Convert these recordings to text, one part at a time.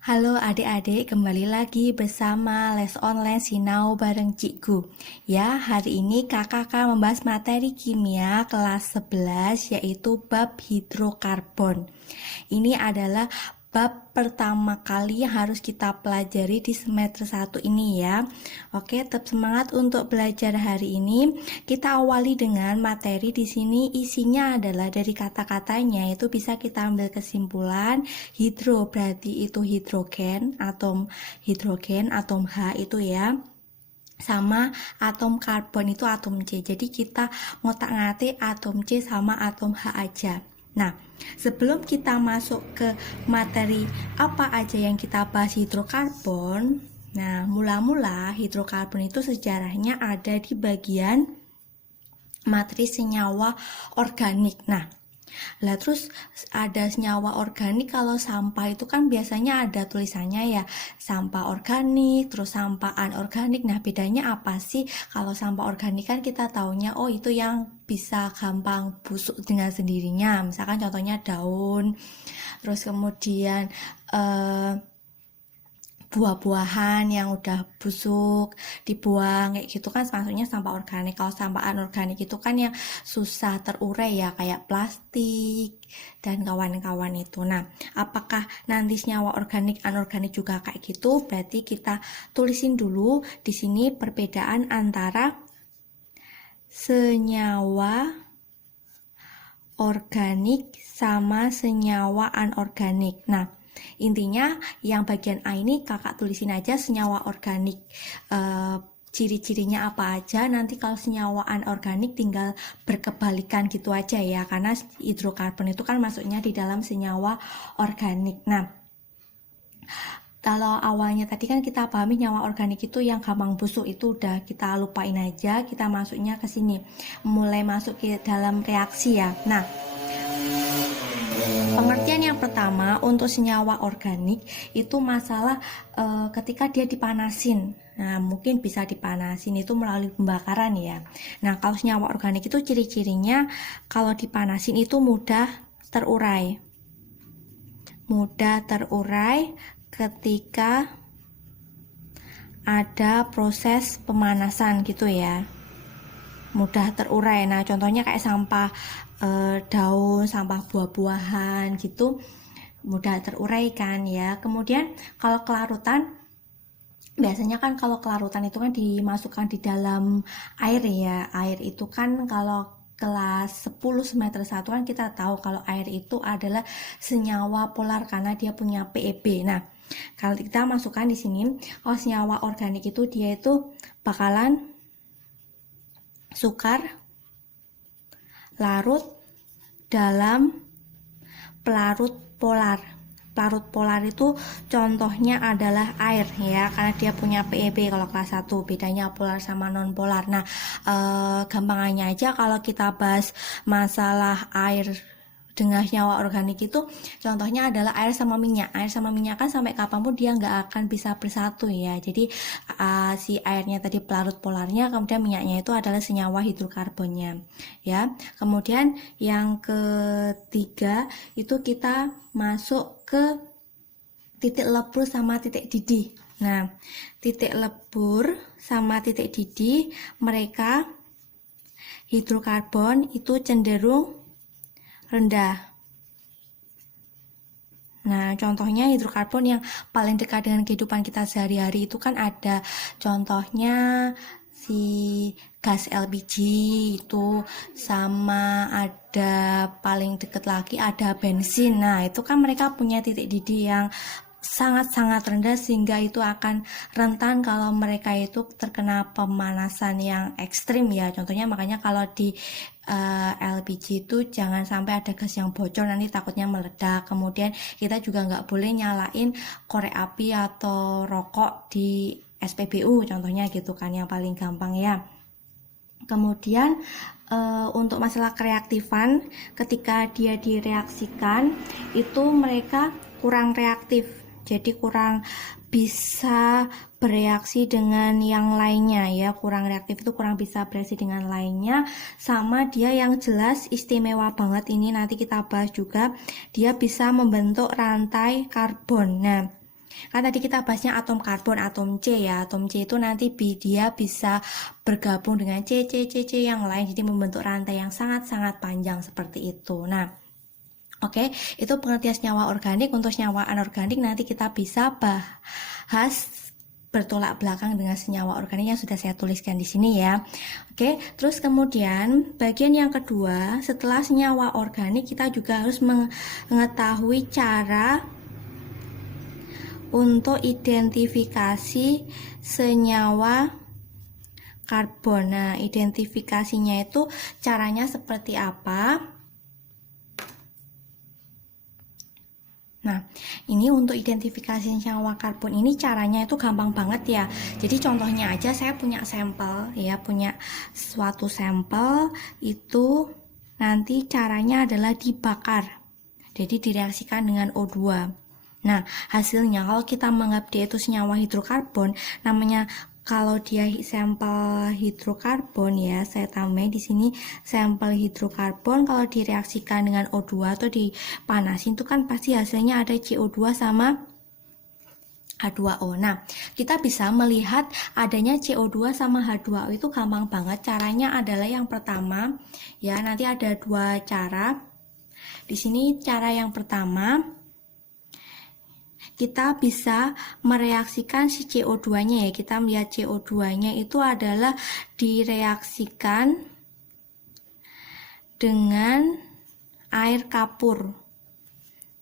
Halo adik-adik, kembali lagi bersama Les Online Sinau bareng Cikgu. Ya, hari ini kakak akan membahas materi kimia kelas 11 yaitu bab hidrokarbon. Ini adalah bab pertama kali yang harus kita pelajari di semester 1 ini ya. Oke, tetap semangat untuk belajar hari ini. Kita awali dengan materi di sini isinya adalah dari kata-katanya itu bisa kita ambil kesimpulan. Hidro berarti itu hidrogen, atom H itu ya. Sama atom karbon itu atom C. Jadi kita ngotak-ngatik atom C sama atom H aja. Nah, sebelum kita masuk ke materi apa aja yang kita bahas hidrokarbon, nah mula-mula hidrokarbon itu sejarahnya ada di bagian matriks senyawa organik. Nah, lah terus ada senyawa organik, kalau sampah itu kan biasanya ada tulisannya ya, sampah organik, terus sampah anorganik. Nah, bedanya apa sih? Kalau sampah organik kan kita taunya oh itu yang bisa gampang busuk dengan sendirinya. Misalkan contohnya daun, terus kemudian buah-buahan yang udah busuk dibuang kayak gitu kan maksudnya sampah organik. Kalau sampah anorganik itu kan yang susah terurai ya, kayak plastik dan kawan-kawan itu. Nah, apakah nanti senyawa organik anorganik juga kayak gitu? Berarti kita tulisin dulu di sini perbedaan antara senyawa organik sama senyawa anorganik. Nah, intinya yang bagian A ini kakak tulisin aja senyawa organik, ciri-cirinya apa aja. Nanti kalau senyawa anorganik tinggal berkebalikan gitu aja ya, karena hidrokarbon itu kan masuknya di dalam senyawa organik. Nah, kalau awalnya tadi kan kita pahami senyawa organik itu yang gampang busuk, itu udah kita lupain aja, kita masuknya ke sini, mulai masuk ke dalam reaksi ya. Nah, pengertian yang pertama untuk senyawa organik itu masalah ketika dia dipanasin. Nah, mungkin bisa dipanasin itu melalui pembakaran ya. Nah, kalau senyawa organik itu ciri-cirinya kalau dipanasin itu mudah terurai. Mudah terurai ketika ada proses pemanasan gitu ya. Mudah terurai. Nah, contohnya kayak sampah daun, sampah buah-buahan gitu mudah terurai kan ya. Kemudian kalau kelarutan, biasanya kan kalau kelarutan itu kan dimasukkan di dalam air ya. Air itu kan kalau kelas 10 semester 1 kan kita tahu kalau air itu adalah senyawa polar karena dia punya PEB. Nah, kalau kita masukkan di sini, kalau senyawa organik itu dia itu bakalan sukar larut dalam pelarut polar. Pelarut polar itu contohnya adalah air ya, karena dia punya PEB kalau kelas 1. Bedanya polar sama non polar. Nah, gampangannya aja kalau kita bahas masalah air dengan senyawa organik itu contohnya adalah air sama minyak. Air sama minyak kan sampai kapanpun dia nggak akan bisa bersatu ya. Jadi si airnya tadi pelarut polarnya, kemudian minyaknya itu adalah senyawa hidrokarbonnya ya. Kemudian yang ketiga itu kita masuk ke titik lebur sama titik didih. Nah, titik lebur sama titik didih mereka hidrokarbon itu cenderung rendah. Nah, contohnya hidrokarbon yang paling dekat dengan kehidupan kita sehari-hari itu kan ada contohnya si gas LPG itu, sama ada paling deket lagi ada bensin. Nah, itu kan mereka punya titik didih yang sangat-sangat rendah sehingga itu akan rentan kalau mereka itu terkena pemanasan yang ekstrim ya. Contohnya makanya kalau di LPG itu jangan sampai ada gas yang bocor, nanti takutnya meledak. Kemudian kita juga nggak boleh nyalain korek api atau rokok di SPBU contohnya gitu kan, yang paling gampang ya. Kemudian untuk masalah kereaktifan, ketika dia direaksikan itu mereka kurang reaktif, jadi kurang bisa bereaksi dengan yang lainnya ya. Kurang reaktif itu kurang bisa bereaksi dengan lainnya. Sama dia yang jelas istimewa banget ini nanti kita bahas juga, dia bisa membentuk rantai karbon. Nah, Kan tadi kita bahasnya atom karbon, atom C ya. Atom C itu nanti dia bisa bergabung dengan C yang lain, jadi membentuk rantai yang sangat-sangat panjang seperti itu. Nah, oke, itu pengertian senyawa organik. Untuk senyawa anorganik nanti kita bisa bahas bertolak belakang dengan senyawa organik yang sudah saya tuliskan di sini ya. Oke, terus kemudian bagian yang kedua, setelah senyawa organik kita juga harus mengetahui cara untuk identifikasi senyawa karbon. Nah, identifikasinya itu caranya seperti apa? Nah, ini untuk identifikasi senyawa karbon ini caranya itu gampang banget ya. Jadi contohnya aja saya punya sampel ya, punya suatu sampel itu nanti caranya adalah dibakar. Jadi direaksikan dengan O2. Nah, hasilnya kalau kita menganggap dia itu senyawa hidrokarbon, namanya kalau dia sampel hidrokarbon ya, saya tambah di sini sampel hidrokarbon kalau direaksikan dengan O2 atau dipanasin itu kan pasti hasilnya ada CO2 sama H2O. Nah, kita bisa melihat adanya CO2 sama H2O itu gampang banget. Caranya adalah yang pertama ya, nanti ada dua cara. Di sini cara yang pertama, kita bisa mereaksikan si CO2-nya ya. Kita melihat CO2-nya itu adalah direaksikan dengan air kapur.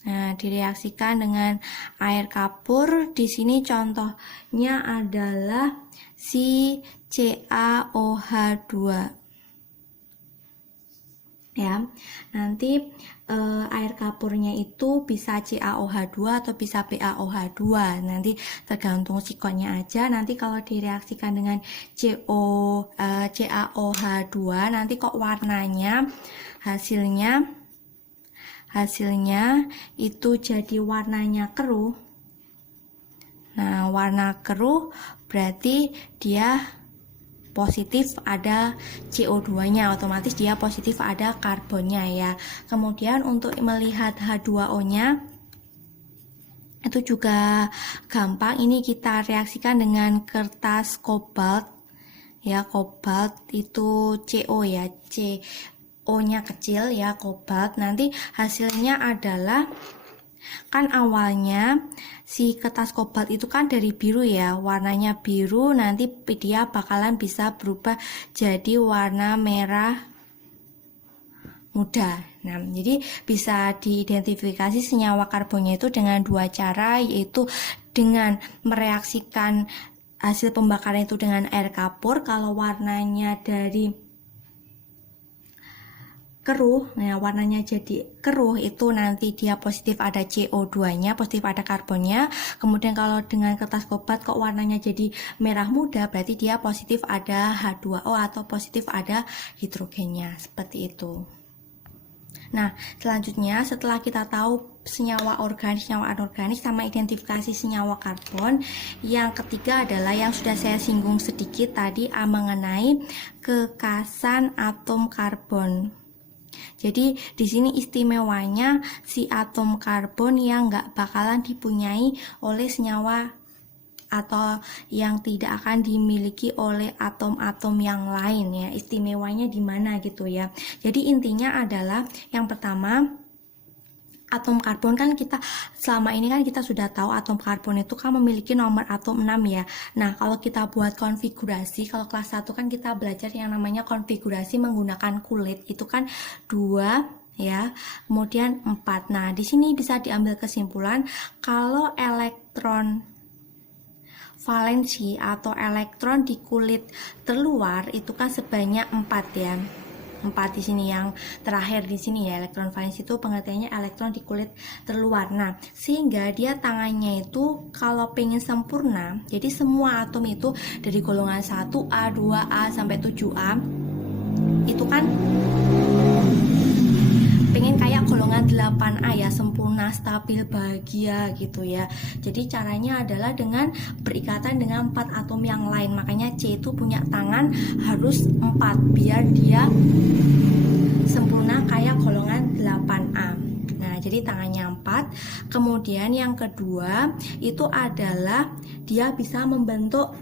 Nah, direaksikan dengan air kapur. Di sini contohnya adalah si CaOH2. Ya, nanti air kapurnya itu bisa CaOH2 atau bisa BaOH2, nanti tergantung sikonnya aja. Nanti kalau direaksikan dengan CaOH2 nanti kok warnanya hasilnya itu jadi warnanya keruh. Nah, warna keruh berarti dia positif ada CO2-nya, otomatis dia positif ada karbonnya ya. Kemudian untuk melihat H2O-nya itu juga gampang, ini kita reaksikan dengan kertas kobalt ya, kobalt itu CO ya, CO-nya kecil ya, kobalt. Nanti hasilnya adalah kan awalnya si kertas kobalt itu kan dari biru ya, warnanya biru, nanti dia bakalan bisa berubah jadi warna merah muda. Nah, jadi bisa diidentifikasi senyawa karbonnya itu dengan dua cara, yaitu dengan mereaksikan hasil pembakaran itu dengan air kapur. Kalau warnanya dari keruh, nah warnanya jadi keruh itu nanti dia positif ada CO2-nya, positif ada karbonnya. Kemudian kalau dengan kertas kobalt kok warnanya jadi merah muda, berarti dia positif ada H2O atau positif ada hidrogennya, seperti itu. Nah, selanjutnya setelah kita tahu senyawa organik, senyawa anorganik, sama identifikasi senyawa karbon, yang ketiga adalah yang sudah saya singgung sedikit tadi mengenai kekasan atom karbon. Jadi di sini istimewanya si atom karbon yang nggak bakalan dipunyai oleh senyawa atau yang tidak akan dimiliki oleh atom-atom yang lain ya. Istimewanya di mana gitu ya. Jadi intinya adalah yang pertama, atom karbon kan kita selama ini kan kita sudah tahu atom karbon itu kan memiliki nomor atom 6 ya. Nah, kalau kita buat konfigurasi, kalau kelas 1 kan kita belajar yang namanya konfigurasi menggunakan kulit, itu kan 2 ya, kemudian 4. Nah, di sini bisa diambil kesimpulan kalau elektron valensi atau elektron di kulit terluar itu kan sebanyak 4 ya. 4 di sini, yang terakhir di sini ya, elektron valensi itu pengertiannya elektron di kulit terluar. Nah, sehingga dia tangannya itu kalau pengen sempurna, jadi semua atom itu dari golongan 1A, 2A sampai 7A itu kan pengen kayak golongan 8A ya, sempurna, stabil, bahagia gitu ya. Jadi caranya adalah dengan berikatan dengan 4 atom yang lain. Makanya C itu punya tangan harus 4 biar dia sempurna kayak golongan 8A. Nah, Nah, jadi tangannya 4. Kemudian yang kedua itu adalah dia bisa membentuk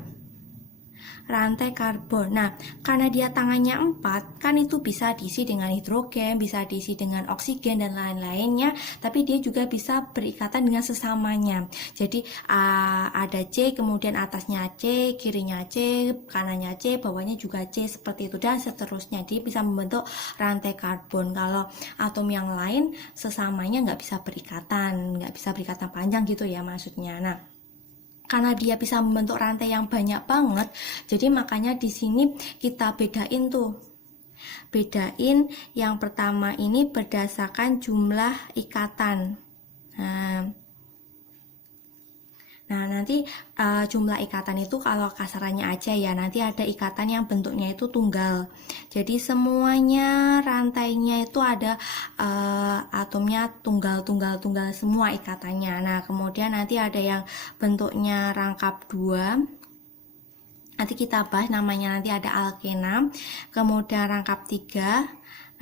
rantai karbon. Nah, karena dia tangannya 4, kan itu bisa diisi dengan hidrogen, bisa diisi dengan oksigen dan lain-lainnya, tapi dia juga bisa berikatan dengan sesamanya. Jadi ada C, kemudian atasnya C, kirinya C, kanannya C, bawahnya juga C, seperti itu dan seterusnya. Dia bisa membentuk rantai karbon. Kalau atom yang lain sesamanya nggak bisa berikatan panjang gitu ya maksudnya. Nah, karena dia bisa membentuk rantai yang banyak banget, jadi makanya di sini kita bedain yang pertama ini berdasarkan jumlah ikatan. Nah, nanti jumlah ikatan itu kalau kasarannya aja ya, nanti ada ikatan yang bentuknya itu tunggal. Jadi semuanya rantainya itu ada atomnya tunggal semua ikatannya. Nah, kemudian nanti ada yang bentuknya rangkap 2. Nanti kita bahas namanya, nanti ada alkena. Kemudian rangkap 3.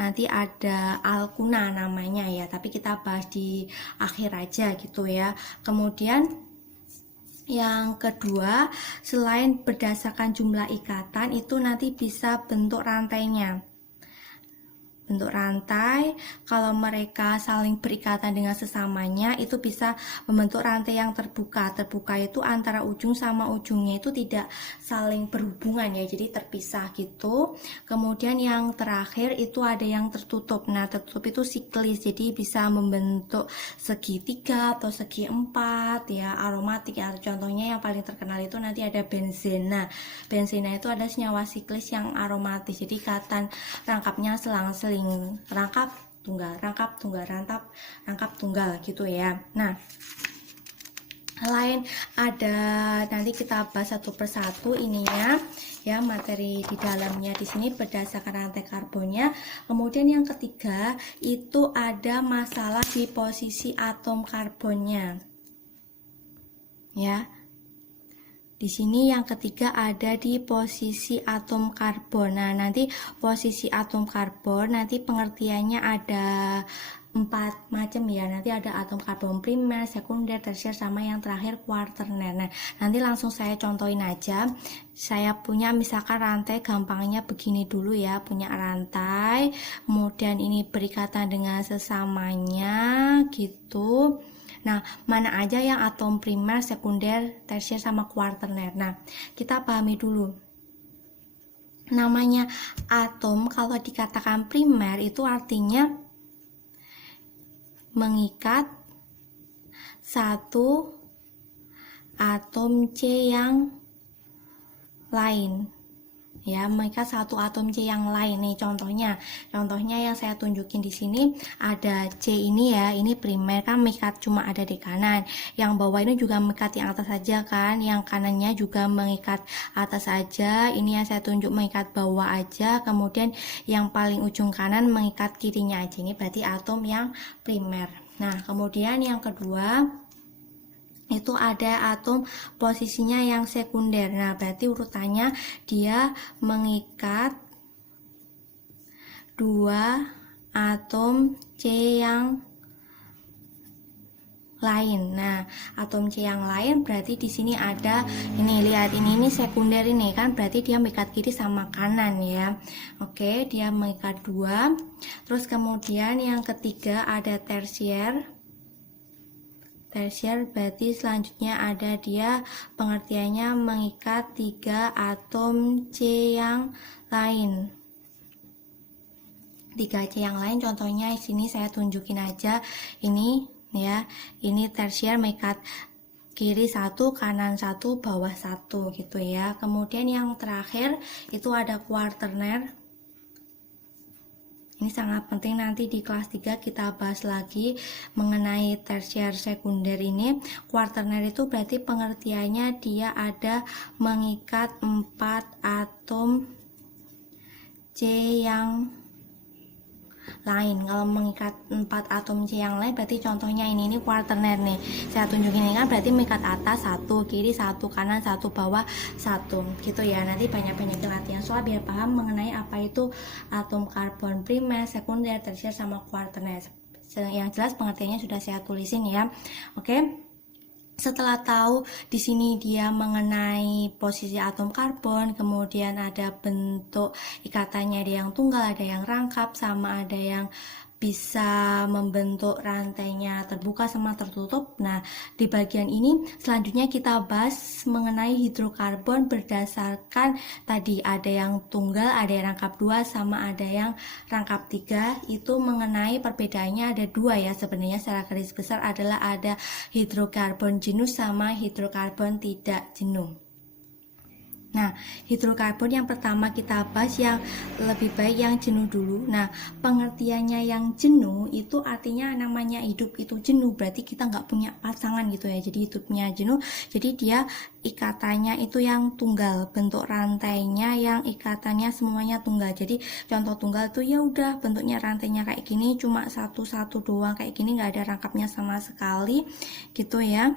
Nanti ada alkuna namanya ya, tapi kita bahas di akhir aja gitu ya. Kemudian yang kedua, selain berdasarkan jumlah ikatan, itu nanti bisa bentuk rantainya. Bentuk rantai, kalau mereka saling berikatan dengan sesamanya, itu bisa membentuk rantai yang terbuka. Terbuka itu antara ujung sama ujungnya itu tidak saling berhubungan ya, jadi terpisah gitu. Kemudian yang terakhir itu ada yang tertutup. Nah, tertutup itu siklis, jadi bisa membentuk segitiga atau segi 4 ya, aromatik ya. Contohnya yang paling terkenal itu nanti ada benzena. Benzena itu ada senyawa siklis yang aromatis, jadi ikatan rangkapnya selang-seling, rangkap tunggal, rangkap tunggal gitu ya. Nah, lain ada, nanti kita bahas satu persatu ininya ya, materi di dalamnya di sini berdasarkan rantai karbonnya. Kemudian yang ketiga itu ada masalah di posisi atom karbonnya ya. Di sini yang ketiga ada di posisi atom karbon. Nah, nanti posisi atom karbon nanti pengertiannya ada 4 macam ya. Nanti ada atom karbon primer, sekunder, tersier, sama yang terakhir kuarterner. Nah, nanti langsung saya contohin aja. Saya punya misalkan rantai, gampangnya begini dulu ya. Punya rantai, kemudian ini berikatan dengan sesamanya gitu. Nah, mana aja yang atom primer, sekunder, tersier, sama kuarterner. Nah, kita pahami dulu. Namanya atom kalau dikatakan primer itu artinya mengikat satu atom C yang lain. Ya, mengikat satu atom C yang lain nih, contohnya yang saya tunjukin di sini ada C ini ya, ini primer kan mengikat cuma ada di kanan, yang bawah ini juga mengikat yang atas saja kan, yang kanannya juga mengikat atas saja, ini yang saya tunjuk mengikat bawah aja, kemudian yang paling ujung kanan mengikat kirinya aja, ini berarti atom yang primer. Nah, kemudian yang kedua itu ada atom posisinya yang sekunder. Nah, berarti urutannya dia mengikat 2 atom C yang lain. Nah, atom C yang lain berarti di sini ada, ini lihat, ini sekunder ini kan, berarti dia mengikat kiri sama kanan ya. Oke, dia mengikat 2. Terus kemudian yang ketiga ada tersier. Tersier berarti selanjutnya ada dia pengertiannya mengikat 3 atom C yang lain. 3 C yang lain contohnya di sini saya tunjukin aja, ini ya, ini tersier mengikat kiri 1, kanan 1, bawah 1 gitu ya. Kemudian yang terakhir itu ada kuarterner. Ini sangat penting, nanti di kelas 3 kita bahas lagi mengenai tersier sekunder ini. Kuarterner itu berarti pengertiannya dia ada mengikat 4 atom C yang lain. Kalau mengikat 4 atom C yang lain berarti contohnya ini kuarterner nih. Saya tunjukin ini kan berarti mengikat atas 1, kiri 1, kanan 1, bawah 1 gitu ya. Nanti banyak-banyak latihan soal biar paham mengenai apa itu atom karbon primer, sekunder, tersier, sama kuarterner. Yang jelas pengertiannya sudah saya tulisin ya. Oke. Setelah tahu di sini dia mengenai posisi atom karbon, kemudian ada bentuk ikatannya, ada yang tunggal, ada yang rangkap, sama ada yang bisa membentuk rantainya terbuka sama tertutup. Nah, di bagian ini selanjutnya kita bahas mengenai hidrokarbon berdasarkan tadi ada yang tunggal, ada yang rangkap 2, sama ada yang rangkap 3. Itu mengenai perbedaannya ada 2 ya sebenarnya secara garis besar, adalah ada hidrokarbon jenuh sama hidrokarbon tidak jenuh. Nah, hidrokarbon yang pertama kita bahas yang lebih baik yang jenuh dulu. Nah, pengertiannya yang jenuh itu artinya namanya hidup itu jenuh, berarti kita nggak punya pasangan gitu ya. Jadi hidupnya jenuh, jadi dia ikatannya itu yang tunggal, bentuk rantainya yang ikatannya semuanya tunggal. Jadi contoh tunggal tuh ya udah bentuknya rantainya kayak gini, cuma satu-satu doang kayak gini, nggak ada rangkapnya sama sekali gitu ya.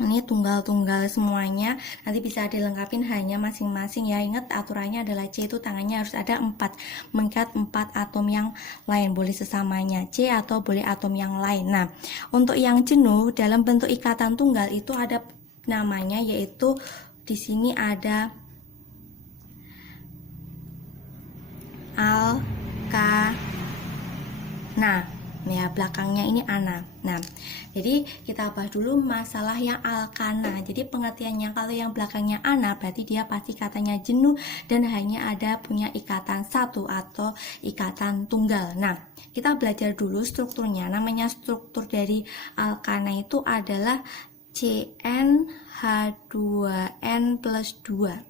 Ini tunggal-tunggal semuanya, nanti bisa dilengkapin hanya masing-masing ya. Ingat aturannya adalah C itu tangannya harus ada 4, mengikat 4 atom yang lain, boleh sesamanya C atau boleh atom yang lain. Nah, untuk yang jenuh dalam bentuk ikatan tunggal itu ada namanya, yaitu di sini ada alkana. Ya, belakangnya ini ana. Nah, jadi kita bahas dulu masalah yang alkana. Jadi pengertiannya kalau yang belakangnya ana berarti dia pasti katanya jenuh dan hanya ada punya ikatan satu atau ikatan tunggal. Nah, kita belajar dulu strukturnya. Namanya struktur dari alkana itu adalah CnH2n plus 2.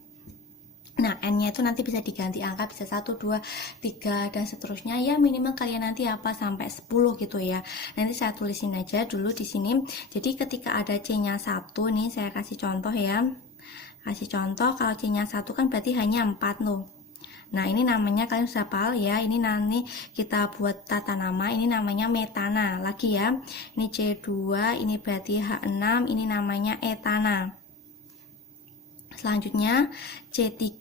Nah, N-nya itu nanti bisa diganti angka, bisa 1, 2, 3, dan seterusnya. Ya, minimal kalian nanti apa sampai 10 gitu ya. Nanti saya tulisin aja dulu di sini. Jadi ketika ada C-nya 1, nih saya kasih contoh ya. Kasih contoh, kalau C-nya 1 kan berarti hanya 4 loh. Nah, ini namanya kalian sudah paham ya. Ini nanti kita buat tata nama, ini namanya metana. Lagi ya. Ini C2, ini berarti H6, ini namanya etana. Selanjutnya C3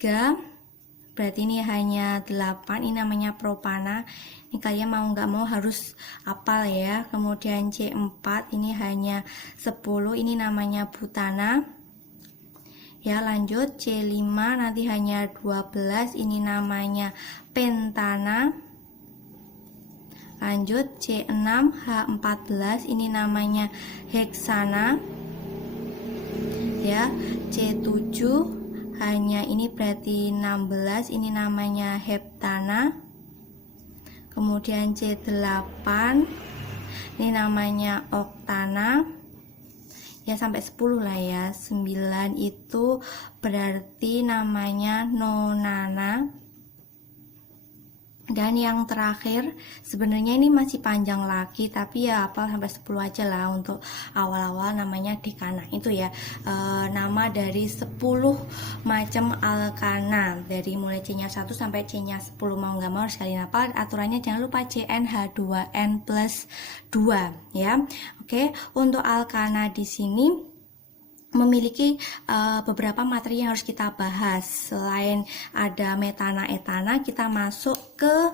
berarti ini hanya 8, ini namanya propana. Ini kalian mau nggak mau harus hafal ya. Kemudian C4 ini hanya 10, ini namanya butana. Ya, lanjut C5 nanti hanya 12, ini namanya pentana. Lanjut C6 H14, ini namanya heksana. Ya, C7 hanya ini berarti 16, ini namanya heptana. Kemudian C8 ini namanya oktana. Ya, sampai 10 lah ya. 9 itu berarti namanya nonana. Dan yang terakhir, sebenarnya ini masih panjang lagi, tapi ya hafal sampai 10 aja lah untuk awal-awal, namanya dekana. Itu ya nama dari 10 macam alkana, dari mulai C-nya 1 sampai C-nya 10. Mau nggak mau harus kalian hafal. Aturannya jangan lupa CnH2n plus 2 ya. Oke, untuk alkana di sini memiliki beberapa materi yang harus kita bahas. Selain ada metana, etana, kita masuk ke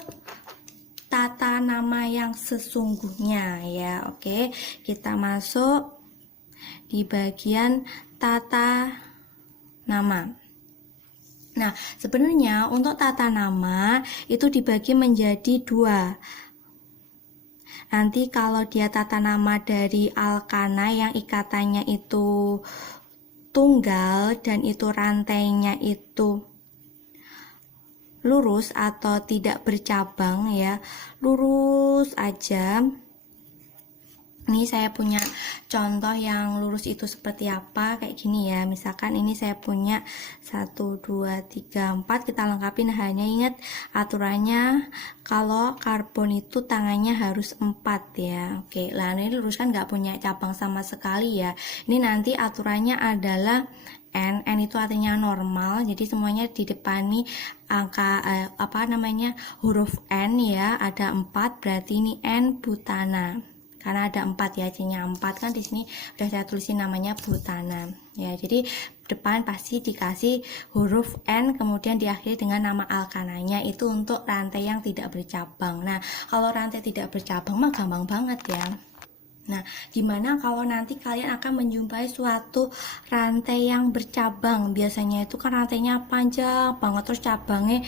tata nama yang sesungguhnya ya. Oke, kita masuk di bagian tata nama. Nah, sebenarnya untuk tata nama itu dibagi menjadi 2. Nanti kalau dia tata nama dari alkana yang ikatannya itu tunggal dan itu rantainya itu lurus atau tidak bercabang ya, lurus aja. Ini saya punya contoh yang lurus itu seperti apa, kayak gini ya. Misalkan ini saya punya 1, 2, 3, 4, kita lengkapin. Hanya ingat aturannya kalau karbon itu tangannya harus 4 ya. Oke, lah ini lurus kan nggak punya cabang sama sekali ya. Ini nanti aturannya adalah N itu artinya normal, jadi semuanya didepani angka huruf N ya, ada 4, berarti ini N butana. karena ada 4 ya, C-nya 4 kan di sini udah saya tulisin namanya Butana ya. Jadi depan pasti dikasih huruf N, kemudian diakhiri dengan nama alkananya, itu untuk rantai yang tidak bercabang. Nah, kalau rantai tidak bercabang mah gampang banget ya. Nah, gimana kalau nanti kalian akan menjumpai suatu rantai yang bercabang? Biasanya itu kan rantainya panjang banget, terus cabangnya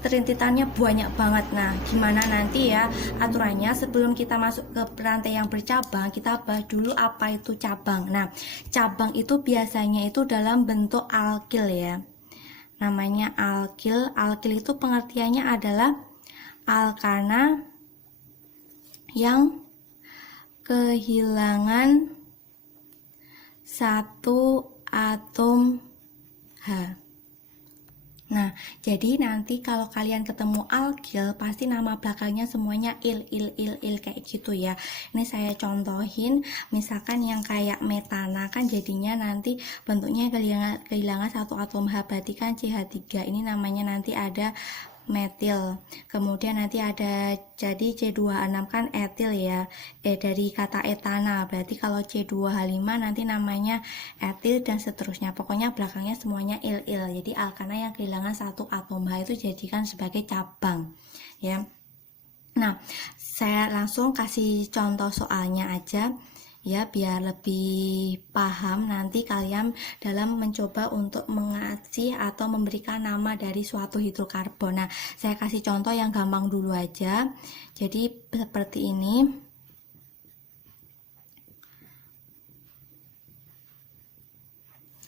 rintitannya banyak banget. Nah, gimana nanti ya aturannya? Sebelum kita masuk ke rantai yang bercabang, kita bahas dulu apa itu cabang. Nah, cabang itu biasanya itu dalam bentuk alkil ya. Namanya alkil. Alkil itu pengertiannya adalah alkana yang kehilangan satu atom H. Nah, jadi nanti kalau kalian ketemu alkil, pasti nama belakangnya semuanya il kayak gitu ya. Ini saya contohin, misalkan yang kayak metana kan jadinya nanti bentuknya kehilangan satu atom H, berarti kan CH3. Ini namanya nanti ada metil. Kemudian nanti ada jadi C2H6 kan etil ya. Dari kata etana. Berarti kalau C2H5 nanti namanya etil dan seterusnya. Pokoknya belakangnya semuanya il. Jadi alkana yang kehilangan satu atom H itu jadikan sebagai cabang ya. Nah, saya langsung kasih contoh soalnya aja ya, biar lebih paham nanti kalian dalam mencoba untuk mengasih atau memberikan nama dari suatu hidrokarbon. Nah, saya kasih contoh yang gampang dulu aja. Jadi seperti ini.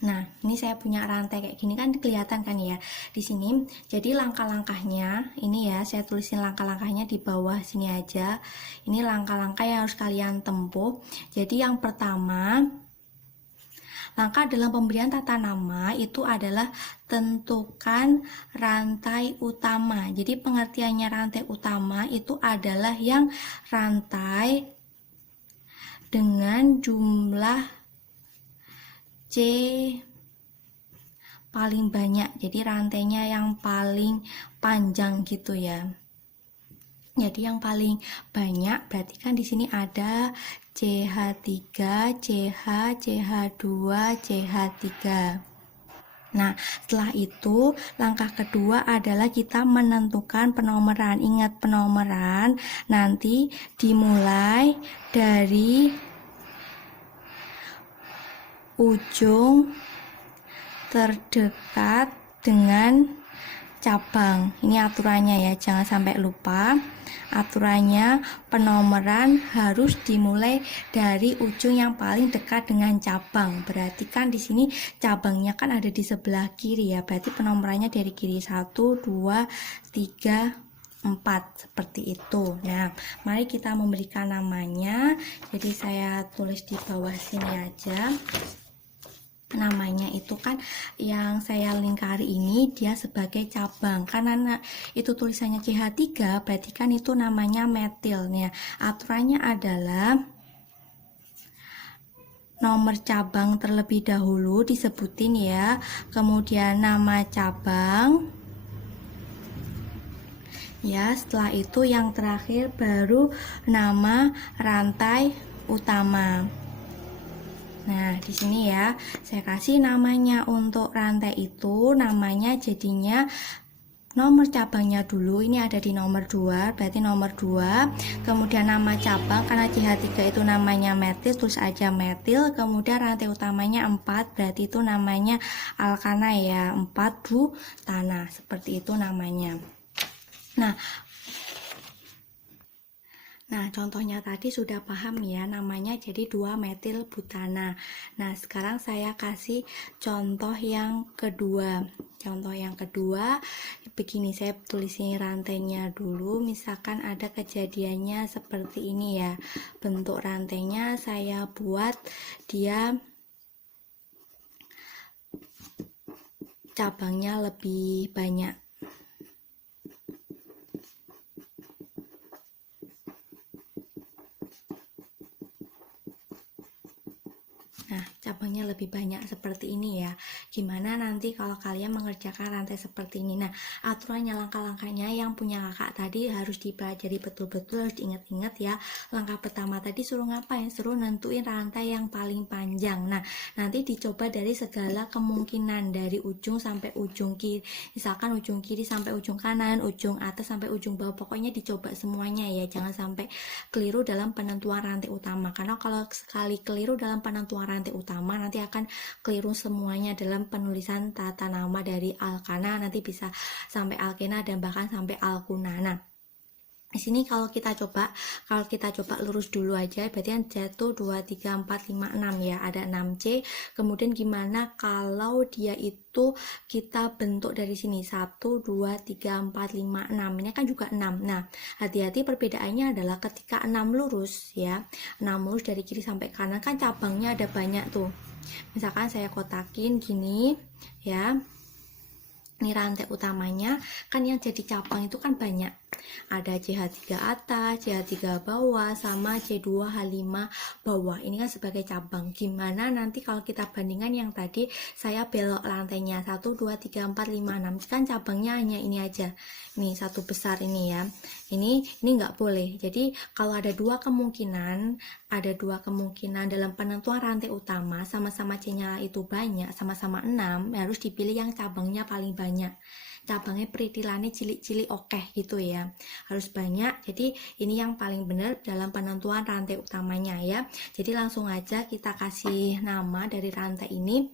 Nah, ini saya punya rantai kayak gini kan kelihatan kan ya di sini. Jadi langkah-langkahnya ini ya, saya tulisin langkah-langkahnya di bawah sini aja. Ini langkah-langkah yang harus kalian tempuh. Jadi yang pertama, langkah dalam pemberian tata nama itu adalah tentukan rantai utama. Jadi pengertiannya rantai utama itu adalah yang rantai dengan jumlah C paling banyak, jadi rantainya yang paling panjang gitu ya. Jadi yang paling banyak berarti kan di sini ada CH3, CH, CH2, CH3. Nah, setelah itu langkah kedua adalah kita menentukan penomoran. Ingat, penomoran nanti dimulai dari ujung terdekat dengan cabang. Ini aturannya ya, jangan sampai lupa. Aturannya penomoran harus dimulai dari ujung yang paling dekat dengan cabang. Berarti kan di sini cabangnya kan ada di sebelah kiri ya. Berarti penomorannya dari kiri 1, 2, 3, 4 seperti itu. Nah, mari kita memberikan namanya. Jadi saya tulis di bawah sini aja. Namanya itu kan yang saya lingkari ini dia sebagai cabang, karena itu tulisannya CH3 berarti kan itu namanya metilnya. Aturannya adalah nomor cabang terlebih dahulu disebutin ya, kemudian nama cabang ya, setelah itu yang terakhir baru nama rantai utama. Nah, di sini ya, saya kasih namanya untuk rantai itu, namanya jadinya nomor cabangnya dulu. Ini ada di nomor 2, berarti nomor 2. Kemudian nama cabang, karena CH3 itu namanya metil, tulis aja metil. Kemudian rantai utamanya 4, berarti itu namanya alkana ya, 4 butana. Seperti itu namanya. Nah, contohnya tadi sudah paham ya, namanya jadi 2-metil butana. Nah, sekarang saya kasih contoh yang kedua. Contoh yang kedua, begini, saya tulisin rantainya dulu. Misalkan ada kejadiannya seperti ini ya. Bentuk rantainya saya buat dia cabangnya lebih banyak. Nah, cabangnya lebih banyak seperti ini ya. Gimana nanti kalau kalian mengerjakan rantai seperti ini? Nah, aturannya, langkah-langkahnya yang punya kakak tadi harus dipelajari betul-betul, harus diingat-ingat ya. Langkah pertama tadi suruh ngapain? Suruh nentuin rantai yang paling panjang. Nah, nanti dicoba dari segala kemungkinan, dari ujung sampai ujung kiri. Misalkan ujung kiri sampai ujung kanan, ujung atas sampai ujung bawah. Pokoknya dicoba semuanya ya. Jangan sampai keliru dalam penentuan rantai utama. Karena kalau sekali keliru dalam penentuan rantai utama, nanti akan keliru semuanya dalam penulisan tata nama dari alkana, nanti bisa sampai alkena dan bahkan sampai alkuna. Nah, di sini kalau kita coba lurus dulu aja, berarti kan jatuh 2, 3, 4, 5, 6 ya, ada 6C. Kemudian gimana kalau dia itu kita bentuk dari sini 1, 2, 3, 4, 5, 6, ini kan juga 6. Nah, hati-hati perbedaannya adalah ketika 6 lurus ya, 6 lurus dari kiri sampai kanan kan cabangnya ada banyak tuh. Misalkan saya kotakin gini ya, ini rantai utamanya kan, yang jadi cabang itu kan banyak, ada CH3 atas, CH3 bawah, sama C2H5 bawah. Ini kan sebagai cabang. Gimana nanti kalau kita bandingkan yang tadi saya belok lantainya 1, 2, 3, 4, 5, 6, kan cabangnya hanya ini aja, ini satu besar ini ya, ini nggak boleh. Jadi kalau ada dua kemungkinan dalam penentuan rantai utama, sama-sama C-nya itu banyak, sama-sama 6, harus dipilih yang cabangnya paling banyak, cabangnya peritilannya cilik-cilik oke gitu ya, harus banyak. Jadi ini yang paling benar dalam penentuan rantai utamanya ya. Jadi langsung aja kita kasih nama dari rantai ini.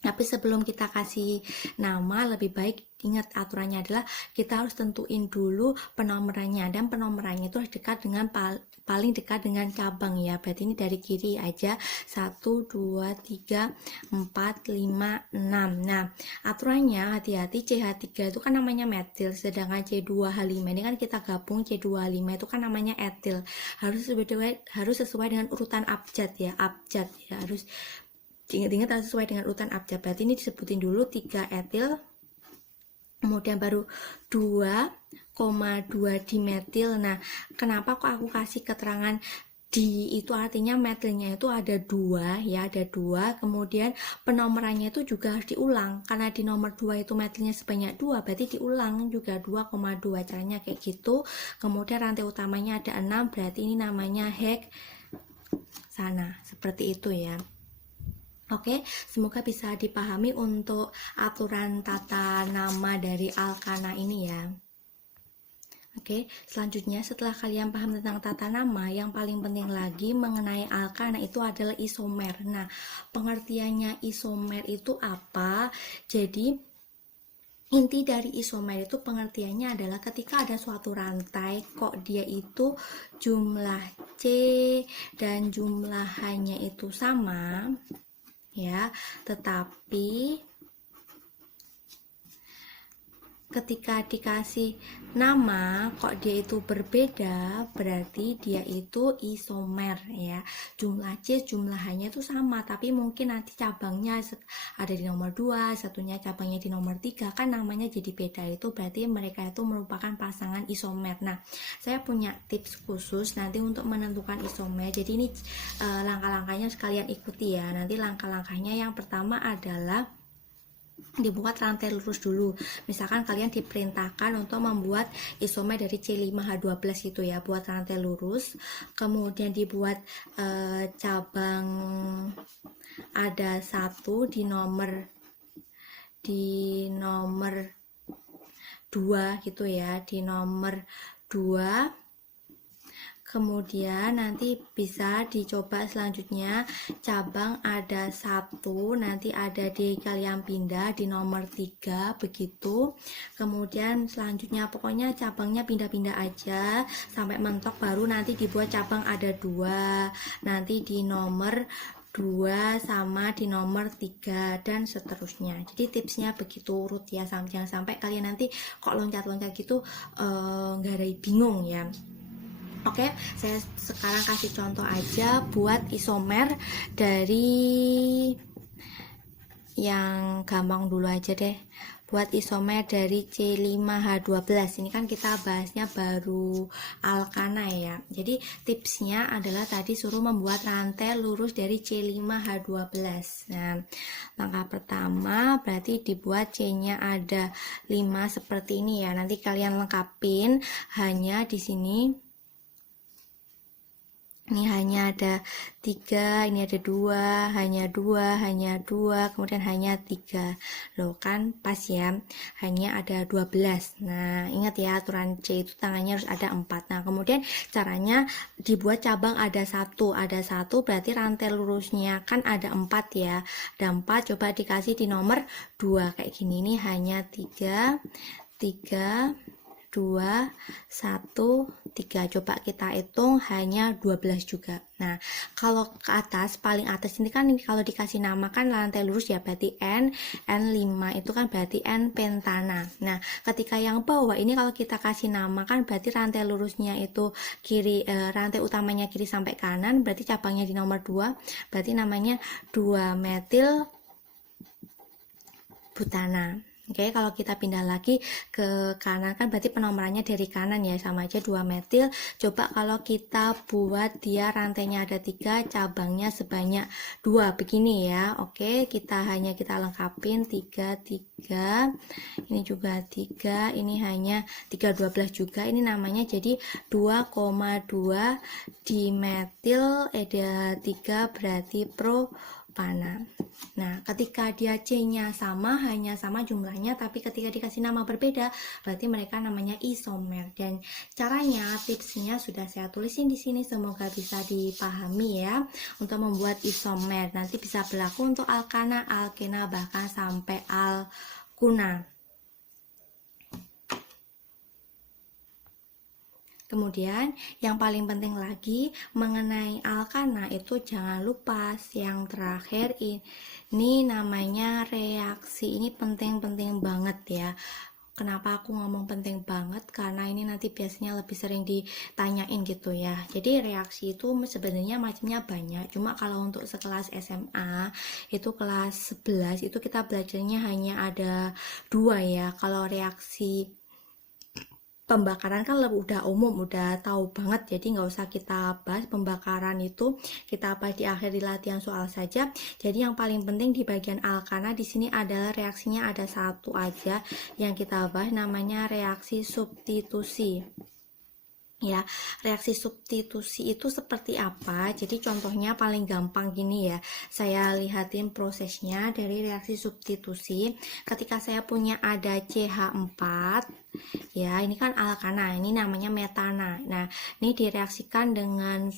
Tapi sebelum kita kasih nama, lebih baik ingat aturannya adalah kita harus tentuin dulu penomorannya, dan penomorannya itu harus dekat dengan paling dekat dengan cabang ya. Berarti ini dari kiri aja, 1, 2, 3, 4, 5, 6. Nah, aturannya hati-hati, CH3 itu kan namanya metil, sedangkan C2H5 ini kan kita gabung, C2H5 itu kan namanya etil. Harus sesuai dengan urutan abjad ya, harus ingat-ingat harus sesuai dengan urutan abjad. Berarti ini disebutin dulu 3 etil, kemudian baru 2,2 dimetil. Nah, kenapa kok aku kasih keterangan di itu, artinya metilnya itu ada 2 ya, ada 2. Kemudian penomorannya itu juga harus diulang, karena di nomor 2 itu metilnya sebanyak 2, berarti diulang juga 2,2. Caranya kayak gitu. Kemudian rantai utamanya ada 6, berarti ini namanya heksana, seperti itu ya. Oke, semoga bisa dipahami untuk aturan tata nama dari alkana ini ya. Oke, selanjutnya setelah kalian paham tentang tata nama, yang paling penting lagi mengenai alkana itu adalah isomer. Nah, pengertiannya isomer itu apa? Jadi inti dari isomer itu pengertiannya adalah ketika ada suatu rantai kok dia itu jumlah C dan jumlah H-nya itu sama ya, tetapi ketika dikasih nama kok dia itu berbeda, berarti dia itu isomer ya. Jumlah C, jumlah H-nya itu sama, tapi mungkin nanti cabangnya ada di nomor 2, satunya cabangnya di nomor 3, kan namanya jadi beda. Itu berarti mereka itu merupakan pasangan isomer. Nah, saya punya tips khusus nanti untuk menentukan isomer. Jadi ini langkah-langkahnya sekalian ikuti ya. Nanti langkah-langkahnya yang pertama adalah dibuat rantai lurus dulu. Misalkan kalian diperintahkan untuk membuat isomer dari C5H12 gitu ya, buat rantai lurus. Kemudian dibuat cabang ada 1 di nomor 2 gitu ya, di nomor 2. Kemudian nanti bisa dicoba selanjutnya cabang ada 1, nanti ada di kalian pindah di nomor 3 begitu. Kemudian selanjutnya pokoknya cabangnya pindah-pindah aja sampai mentok, baru nanti dibuat cabang ada 2, nanti di nomor 2 sama di nomor 3 dan seterusnya. Jadi tipsnya begitu urut ya, jangan sampai kalian nanti kok loncat-loncat gitu nggak ada, bingung ya. Oke, saya sekarang kasih contoh aja buat isomer dari yang gampang dulu aja deh. buat isomer dari C5H12. Ini kan kita bahasnya baru alkana ya. Jadi tipsnya adalah tadi suruh membuat rantai lurus dari C5H12. Nah, langkah pertama berarti dibuat C-nya ada 5 seperti ini ya. Nanti kalian lengkapin, hanya di sini ini hanya ada 3, ini ada 2, hanya 2, hanya 2, kemudian hanya 3. Loh kan pas ya, hanya ada 12. Nah, ingat ya aturan C itu tangannya harus ada 4. Nah, kemudian caranya dibuat cabang ada 1. Ada 1 berarti rantai lurusnya kan ada 4 ya. Ada 4, coba dikasih di nomor 2 kayak gini. Ini hanya 3, 3, 2, 1, 3. Coba kita hitung hanya 12 juga. Nah, kalau ke atas, paling atas ini kan kalau dikasih nama kan rantai lurus ya, berarti N5 itu kan berarti N pentana. Nah, ketika yang bawah ini kalau kita kasih nama kan berarti rantai lurusnya itu kiri, rantai utamanya kiri sampai kanan, berarti cabangnya di nomor 2, berarti namanya 2 metil butana. Oke, kalau kita pindah lagi ke kanan kan berarti penomorannya dari kanan ya, sama aja 2 metil. Coba kalau kita buat dia rantainya ada 3, cabangnya sebanyak 2 begini ya. Oke, kita lengkapin 3, 3. Ini juga 3, ini hanya 3, 12 juga. Ini namanya jadi 2,2 dimetil ada 3 berarti propana. Nah, ketika dia C-nya sama, hanya sama jumlahnya, tapi ketika dikasih nama berbeda, berarti mereka namanya isomer. Dan caranya, tipsnya sudah saya tulisin di sini, semoga bisa dipahami ya. Untuk membuat isomer, nanti bisa berlaku untuk alkana, alkena, bahkan sampai alkuna. Kemudian yang paling penting lagi mengenai alkana itu jangan lupa yang terakhir ini namanya reaksi. Ini penting-penting banget ya. Kenapa aku ngomong penting banget? Karena ini nanti biasanya lebih sering ditanyain gitu ya. Jadi reaksi itu sebenarnya macamnya banyak. Cuma kalau untuk sekelas SMA itu kelas 11 itu kita belajarnya hanya ada 2 ya. Kalau reaksi pembakaran kan udah umum, udah tahu banget, jadi nggak usah kita bahas. Pembakaran itu kita bahas di akhir di latihan soal saja. Jadi yang paling penting di bagian alkana di sini adalah reaksinya ada 1 aja yang kita bahas, namanya reaksi substitusi. Ya, reaksi substitusi itu seperti apa? Jadi contohnya paling gampang gini ya. Saya lihatin prosesnya dari reaksi substitusi. Ketika saya punya ada CH4, ya ini kan alkana, ini namanya metana. Nah, ini direaksikan dengan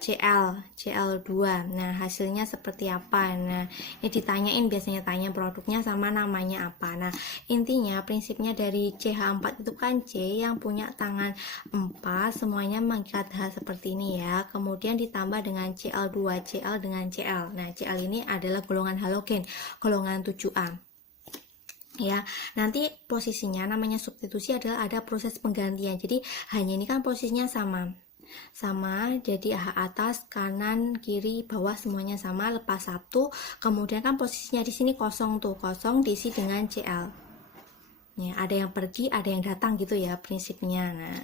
Cl2. Nah, hasilnya seperti apa? Nah, ini ditanyain, biasanya tanya produknya sama namanya apa. Nah, intinya prinsipnya dari CH4 itu kan C yang punya tangan 4, semuanya mengikat H seperti ini ya. Kemudian ditambah dengan Cl2, Cl dengan Cl. Nah, Cl ini adalah golongan halogen, golongan 7A. Ya, nanti posisinya namanya substitusi adalah ada proses penggantian. Jadi hanya ini kan posisinya sama, jadi atas, kanan, kiri, bawah semuanya sama, lepas 1. Kemudian kan posisinya di sini kosong tuh, kosong diisi dengan Cl. Ya, ada yang pergi, ada yang datang gitu ya prinsipnya. Nah,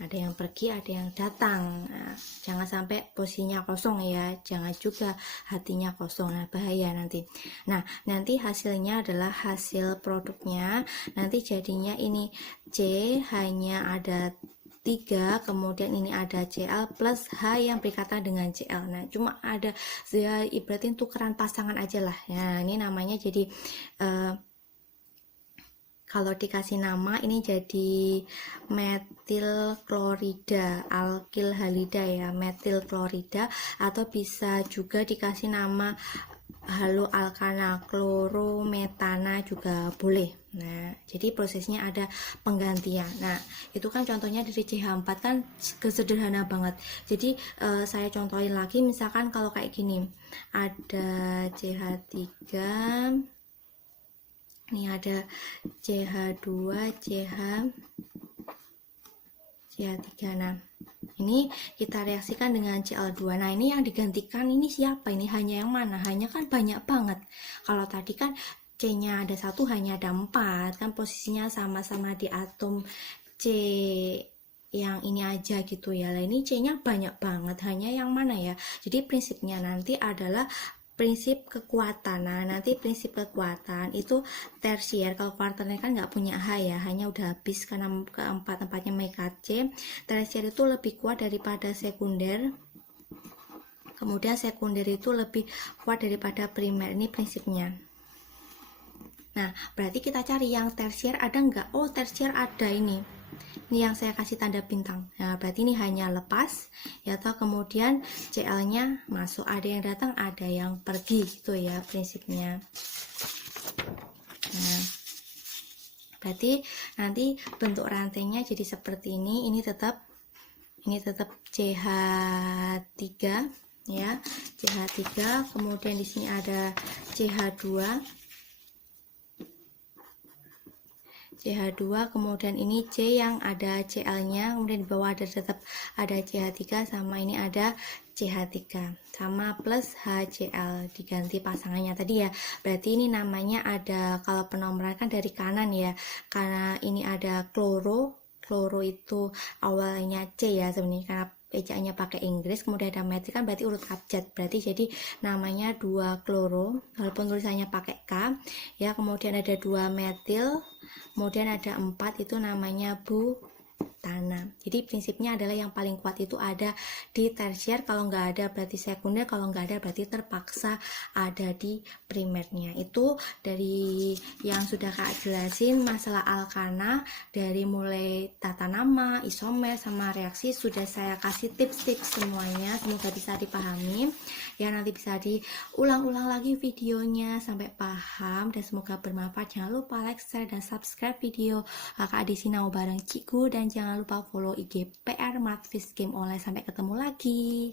ada yang pergi, ada yang datang. Nah, jangan sampai posisinya kosong ya, jangan juga hatinya kosong. Nah, bahaya nanti. Nah, nanti hasilnya adalah hasil produknya. Nanti jadinya ini C hanya ada 3, kemudian ini ada Cl plus H yang berikatan dengan Cl. Nah, cuma ada ya, ibaratin tukeran pasangan aja lah. Nah, ini namanya jadi kalau dikasih nama ini jadi metil klorida, alkil halida ya, metil klorida, atau bisa juga dikasih nama halo alkana, klorometana juga boleh. Nah, jadi prosesnya ada penggantian. Nah, itu kan contohnya dari CH4 kan kesederhana banget. Jadi saya contohin lagi, misalkan kalau kayak gini, ada CH3, ini ada CH2, CH, CH3. Nah, ini kita reaksikan dengan Cl2. Nah, ini yang digantikan ini siapa? Ini hanya yang mana? Hanya kan banyak banget. Kalau tadi kan C-nya ada 1, hanya ada 4. Kan posisinya sama-sama di atom C yang ini aja gitu ya. Nah, ini C-nya banyak banget. Hanya yang mana ya? Jadi prinsipnya nanti adalah prinsip kekuatan. Nah, nanti prinsip kekuatan itu tersier. Kalau kuarternya kan nggak punya H ya, hanya udah habis karena keempat-empatnya mereka C. Tersier itu lebih kuat daripada sekunder. Kemudian sekunder itu lebih kuat daripada primer. Ini prinsipnya. Nah, berarti kita cari yang tersier ada nggak? Oh, tersier ada ini. Ini yang saya kasih tanda bintang. Nah, berarti ini hanya lepas ya, atau kemudian Cl-nya masuk, ada yang datang, ada yang pergi gitu ya prinsipnya. Nah, berarti nanti bentuk rantainya jadi seperti ini. Ini tetap CH3 ya. CH3, kemudian di sini ada CH2. CH2, kemudian ini C yang ada Cl-nya, kemudian di bawah ada tetap ada CH3, sama ini ada CH3 sama plus HCl, diganti pasangannya tadi ya. Berarti ini namanya ada, kalau penomoran kan dari kanan ya, karena ini ada kloro itu awalnya C ya sebenarnya, karena ejaannya pakai Inggris, kemudian ada metrik kan berarti urut abjad, berarti jadi namanya 2 kloro walaupun tulisannya pakai K ya. Kemudian ada 2 metil, kemudian ada 4, itu namanya butana. Jadi prinsipnya adalah yang paling kuat itu ada di tersier, kalau nggak ada berarti sekunder, kalau nggak ada berarti terpaksa ada di primernya. Itu dari yang sudah Kak jelasin masalah alkana, dari mulai tata nama, isomer, sama reaksi sudah saya kasih tips-tips semuanya, semoga bisa dipahami ya. Nanti bisa diulang-ulang lagi videonya sampai paham dan semoga bermanfaat. Jangan lupa like, share, dan subscribe video Kakak di Sinau bareng Cikgu, dan jangan lupa follow IG PR Matfish Game Online. Sampai ketemu lagi.